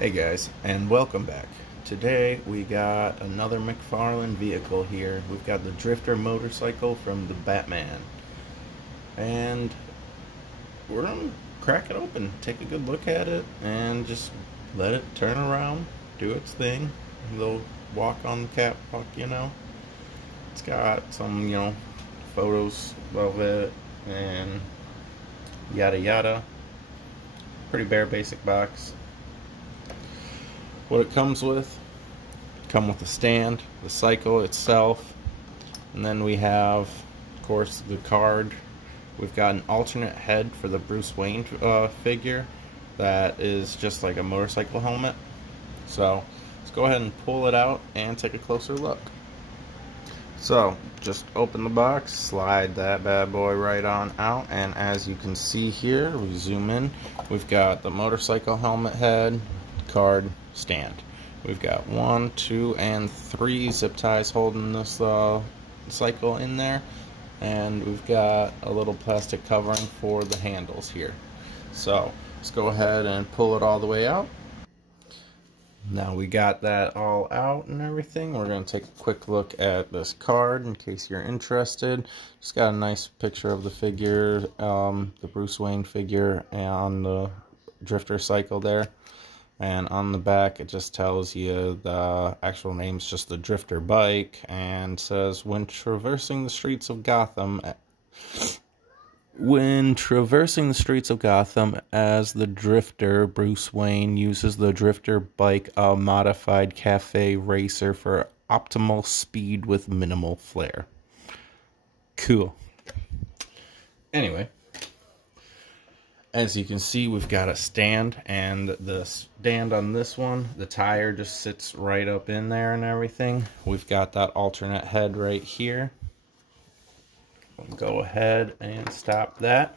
Hey guys, and welcome back. Today we got another Mcfarlane vehicle here. We've got the Drifter motorcycle from the Batman. And we're gonna crack it open, take a good look at it, and just let it turn around, do its thing. A little walk on the catwalk, you know. It's got some, photos of it and yada yada. Pretty bare basic box. What it comes with, come with the stand, the cycle itself, and then we have, of course, the card. We've got an alternate head for the Bruce Wayne figure that is just like a motorcycle helmet. So let's go ahead and pull it out and take a closer look. So just open the box, slide that bad boy right on out, and as you can see here, we zoom in, we've got the motorcycle helmet head, card, stand. We've got 1, 2, and 3 zip ties holding this cycle in there, and we've got a little plastic covering for the handles here. So let's go ahead and pull it all the way out. Now we got that all out and everything, we're going to take a quick look at this card in case you're interested. Just got a nice picture of the figure, the Bruce Wayne figure, and the Drifter cycle there. And on the back it just tells you the actual name's just the Drifter bike, and says when traversing the streets of Gotham as the Drifter, Bruce Wayne uses the Drifter bike, a modified cafe racer for optimal speed with minimal flair. Cool. Anyway, as you can see, we've got a stand, and the stand on this one, the tire just sits right up in there and everything. We've got that alternate head right here. We'll go ahead and stop that.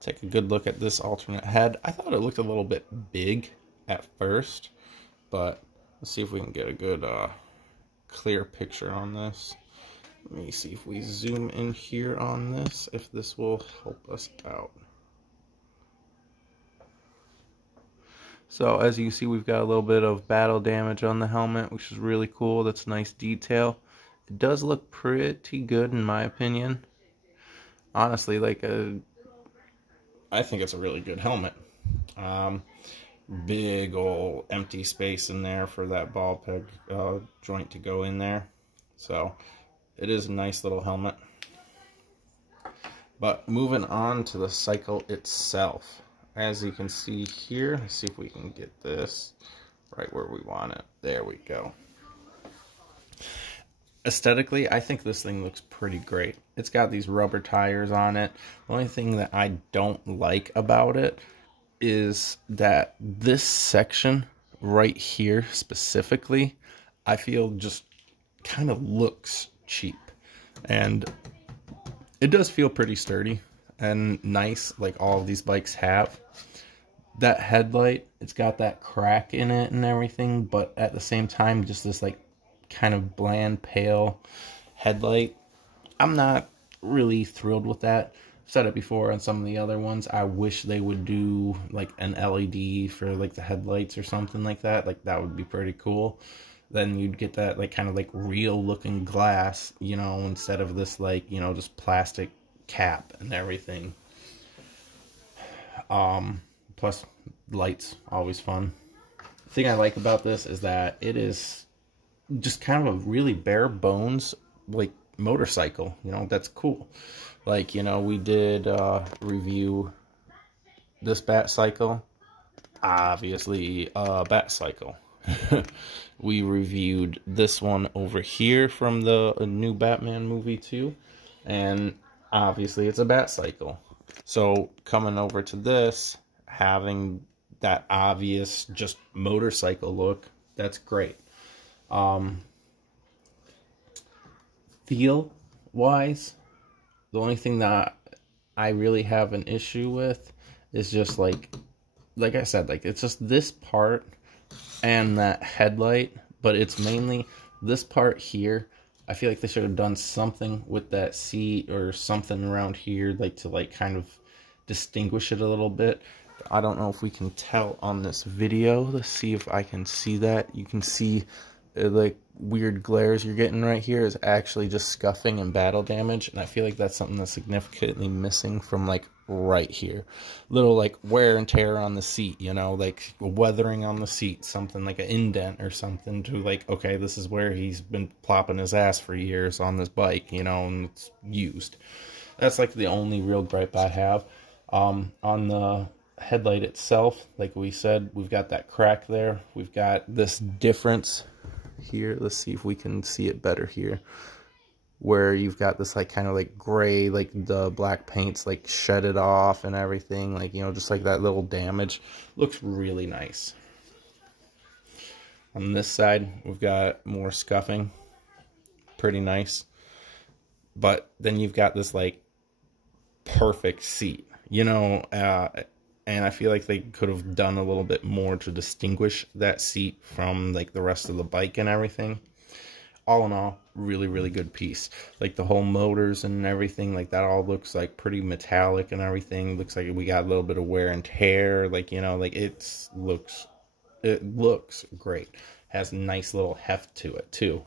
Take a good look at this alternate head. I thought it looked a little bit big at first, but let's see if we can get a good clear picture on this. Let me see if we zoom in here on this, if this will help us out. So as you see, we've got a little bit of battle damage on the helmet, which is really cool. That's a nice detail. It does look pretty good in my opinion. Honestly, I think it's a really good helmet. Big old empty space in there for that ball peg joint to go in there. So it is a nice little helmet. But moving on to the cycle itself. As you can see here, let's see if we can get this right where we want it. There we go. Aesthetically, I think this thing looks pretty great. It's got these rubber tires on it. The only thing that I don't like about it is that this section right here specifically, I feel just kind of looks cheap. And it does feel pretty sturdy and nice, like all of these bikes have. That headlight, it's got that crack in it and everything, but at the same time, just this like kind of bland, pale headlight. I'm not really thrilled with that. I've said it before on some of the other ones. I wish they would do like an LED for like the headlights or something like that. Like that would be pretty cool. Then you'd get that like kind of like real looking glass, you know, instead of this like, you know, just plastic cap and everything. Plus lights, always fun. The thing I like about this is that it is just kind of a really bare bones like motorcycle, you know. That's cool. Like, you know, we did review this Bat cycle, obviously Bat cycle. We reviewed this one over here from the new Batman movie too, and obviously it's a Bat cycle. So coming over to this, having that obvious just motorcycle look, that's great. Feel wise, the only thing that I really have an issue with is just like I said, like it's just this part and that headlight, but it's mainly this part here. I feel like they should have done something with that seat or something around here, like to like kind of distinguish it a little bit. I don't know if we can tell on this video. Let's see if I can see that. You can see like weird glares you're getting right here is actually just scuffing and battle damage, and I feel like that's something that's significantly missing from like right here. Little like wear and tear on the seat, you know, like weathering on the seat, something like an indent or something to like, okay, this is where he's been plopping his ass for years on this bike, you know, and it's used. That's like the only real gripe I have. On the headlight itself, like we said, we've got that crack there. We've got this difference here. Let's see if we can see it better here, where you've got this like kind of like gray, like the black paint's like shedded off and everything, like, you know, just like that little damage. Looks really nice. On this side, we've got more scuffing, pretty nice. But then you've got this like perfect seat, you know, and I feel like they could have done a little bit more to distinguish that seat from like the rest of the bike and everything. All in all, really, really good piece. Like the whole motors and everything, like that all looks like pretty metallic and everything. Looks like we got a little bit of wear and tear, like, you know, like it looks great. Has a nice little heft to it too.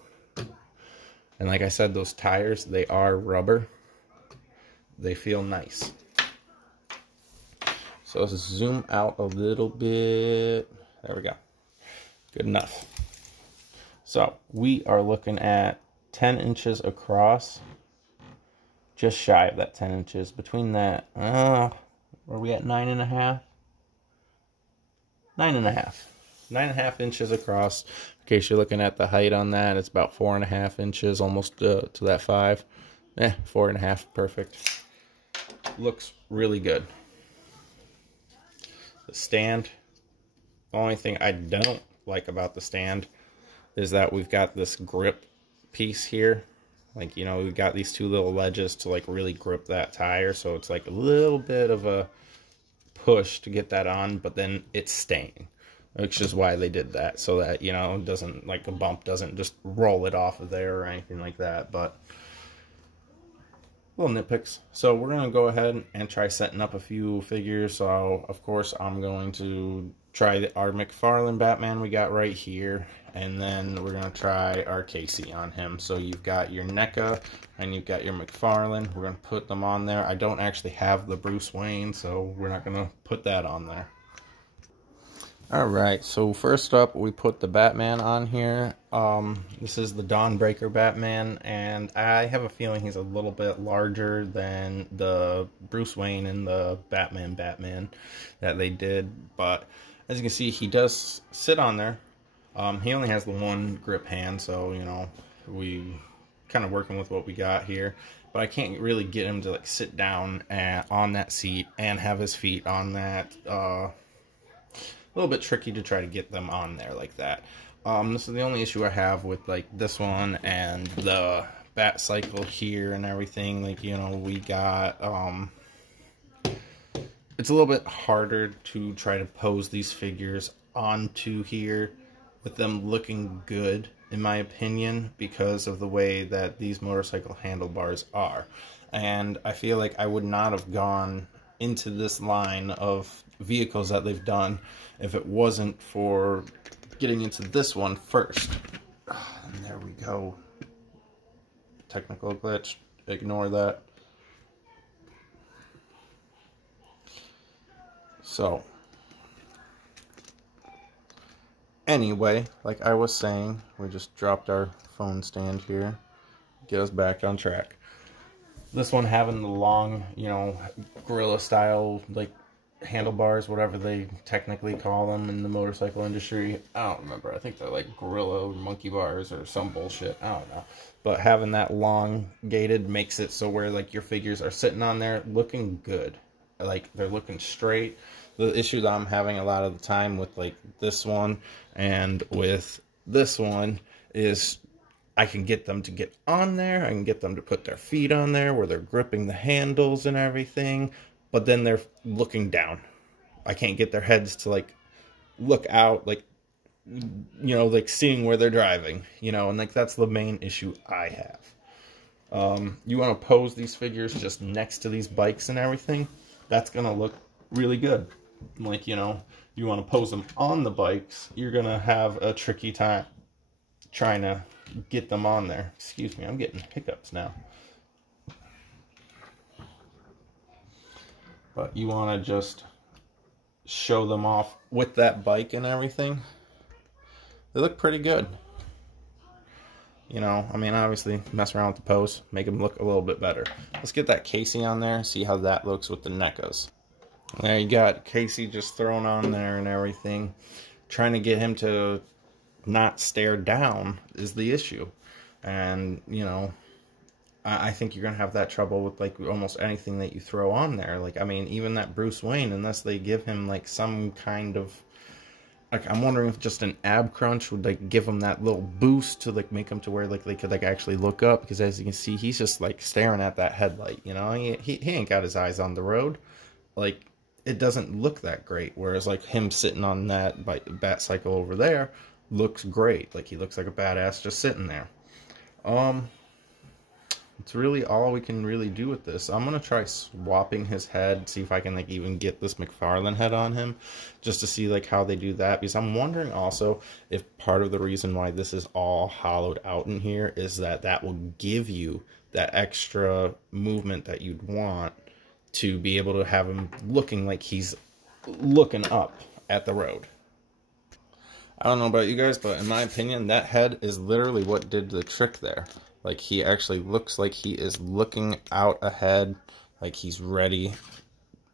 And like I said, those tires, they are rubber. They feel nice. So let's zoom out a little bit. There we go. Good enough. So we are looking at 10 inches across. Just shy of that 10 inches. Between that, where are we at? 9.5? 9.5. 9.5 inches across. In case you're looking at the height on that, it's about 4.5 inches, almost to that 5. 4.5, perfect. Looks really good. The stand, the only thing I don't like about the stand is that we've got this grip piece here. Like, you know, we've got these two little ledges to like really grip that tire, so it's like a little bit of a push to get that on, but then it's staying, which is why they did that, so that, you know, it doesn't, like a bump doesn't just roll it off of there or anything like that. But little nitpicks. So we're going to go ahead and try setting up a few figures. So of course I'm going to try our Mcfarlane Batman we got right here, and then we're going to try our Casey on him. So you've got your NECA and you've got your Mcfarlane. We're going to put them on there. I don't actually have the Bruce Wayne, so we're not going to put that on there. Alright, so first up we put the Batman on here. This is the Dawnbreaker Batman, and I have a feeling he's a little bit larger than the Bruce Wayne and the Batman that they did. But as you can see, he does sit on there. He only has the one grip hand, so, you know, we kind of working with what we got here. But I can't really get him to like sit down on that seat and have his feet on that. A little bit tricky to try to get them on there like that. This is the only issue I have with like this one and the Bat Cycle here and everything. Like, you know, we got it's a little bit harder to try to pose these figures onto here with them looking good, in my opinion, because of the way that these motorcycle handlebars are. And I feel like I would not have gone into this line of vehicles that they've done if it wasn't for getting into this one first. And there we go. Technical glitch. Ignore that. So, anyway, like I was saying, we just dropped our phone stand here. Get us back on track. This one having the long, you know, gorilla style, like, handlebars, whatever they technically call them in the motorcycle industry. I don't remember. I think they're like gorilla or monkey bars or some bullshit. I don't know. But having that long gated makes it so where like your figures are sitting on there looking good. Like they're looking straight. The issue that I'm having a lot of the time with like this one and with this one is I can get them to get on there. I can get them to put their feet on there where they're gripping the handles and everything. But then they're looking down. I can't get their heads to, like, look out, like, you know, like, seeing where they're driving, you know, and, like, that's the main issue I have. You want to pose these figures just next to these bikes and everything, that's going to look really good. like, you know, you want to pose them on the bikes, you're going to have a tricky time trying to get them on there. Excuse me, I'm getting hiccups now. But you want to just show them off with that bike and everything. They look pretty good. You know, I mean, obviously, mess around with the pose, make them look a little bit better. Let's get that Casey on there, see how that looks with the NECAs. There you got Casey just thrown on there and everything. Trying to get him to not stare down is the issue. And, you know, I think you're going to have that trouble with, like, almost anything that you throw on there. Like, I mean, even that Bruce Wayne, unless they give him, like, some kind of... Like, I'm wondering if just an ab crunch would, like, give him that little boost to, like, make him to where, like, they could, like, actually look up. Because as you can see, he's just, like, staring at that headlight, you know? He ain't got his eyes on the road. Like, it doesn't look that great. Whereas, like, him sitting on that bat cycle over there looks great. Like, he looks like a badass just sitting there. It's really all we can really do with this. I'm going to try swapping his head, see if I can, like, even get this Mcfarlane head on him, just to see, like, how they do that. Because I'm wondering also if part of the reason why this is all hollowed out in here is that that will give you that extra movement that you'd want to be able to have him looking like he's looking up at the road. I don't know about you guys, but in my opinion, that head is literally what did the trick there. Like, he actually looks like he is looking out ahead, like he's ready,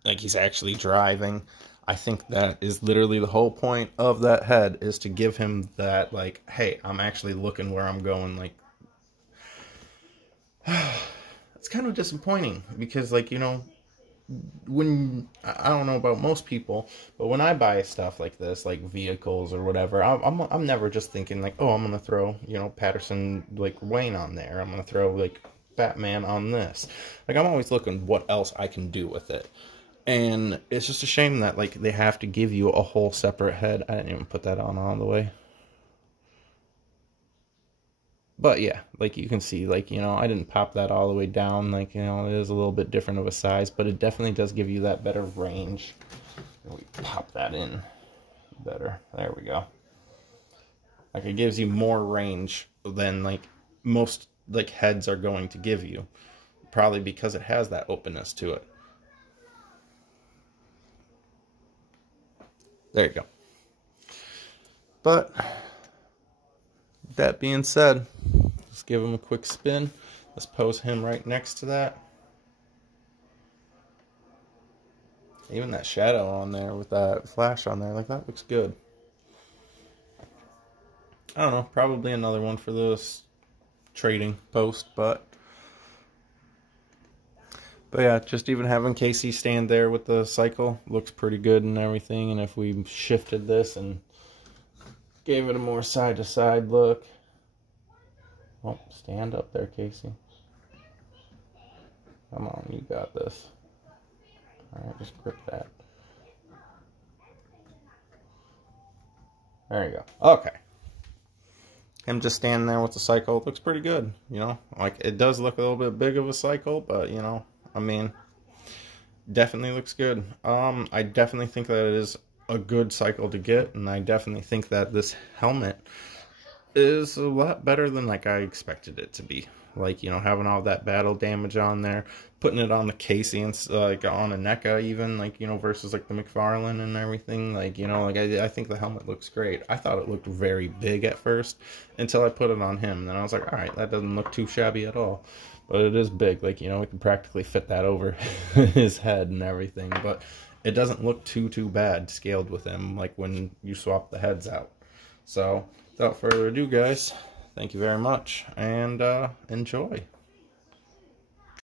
like he's actually driving. I think that is literally the whole point of that head, is to give him that, like, hey, I'm actually looking where I'm going. Like, it's kind of disappointing because, like, you know, when I don't know about most people, but when I buy stuff like this, like vehicles or whatever, I'm never just thinking like, oh, I'm gonna throw, you know, Patterson, like, Wayne on there. I'm gonna throw, like, Batman on this. Like, I'm always looking what else I can do with it. And it's just a shame that, like, they have to give you a whole separate head. I didn't even put that on all the way. But yeah, like you can see, like, you know, I didn't pop that all the way down. Like, you know, it is a little bit different of a size, but it definitely does give you that better range. We pop that in better. There we go. Like, it gives you more range than, like, most, like, heads are going to give you. Probably because it has that openness to it. There you go. But that being said, let's give him a quick spin. Let's pose him right next to that. Even that shadow on there with that flash on there, like, that looks good. I don't know, probably another one for this trading post, but yeah, just even having Casey stand there with the cycle looks pretty good and everything. And if we shifted this and gave it a more side-to-side look. Oh, stand up there, Casey. Come on, you got this. Alright, just grip that. There you go. Okay. Him just standing there with the cycle looks pretty good, you know? Like, it does look a little bit big of a cycle, but, you know, I mean, definitely looks good. I definitely think that it is a good cycle to get, and I definitely think that this helmet is a lot better than, like, I expected it to be. Like, you know, having all that battle damage on there, putting it on the Casey and, like, on a NECA even, like, you know, versus, like, the Mcfarlane and everything. Like, you know, like, I think the helmet looks great. I thought it looked very big at first until I put it on him. And then I was like, all right, that doesn't look too shabby at all. But it is big. Like, you know, we can practically fit that over his head and everything. But it doesn't look too bad scaled with him, like, when you swap the heads out. So, without further ado, guys, thank you very much, and enjoy.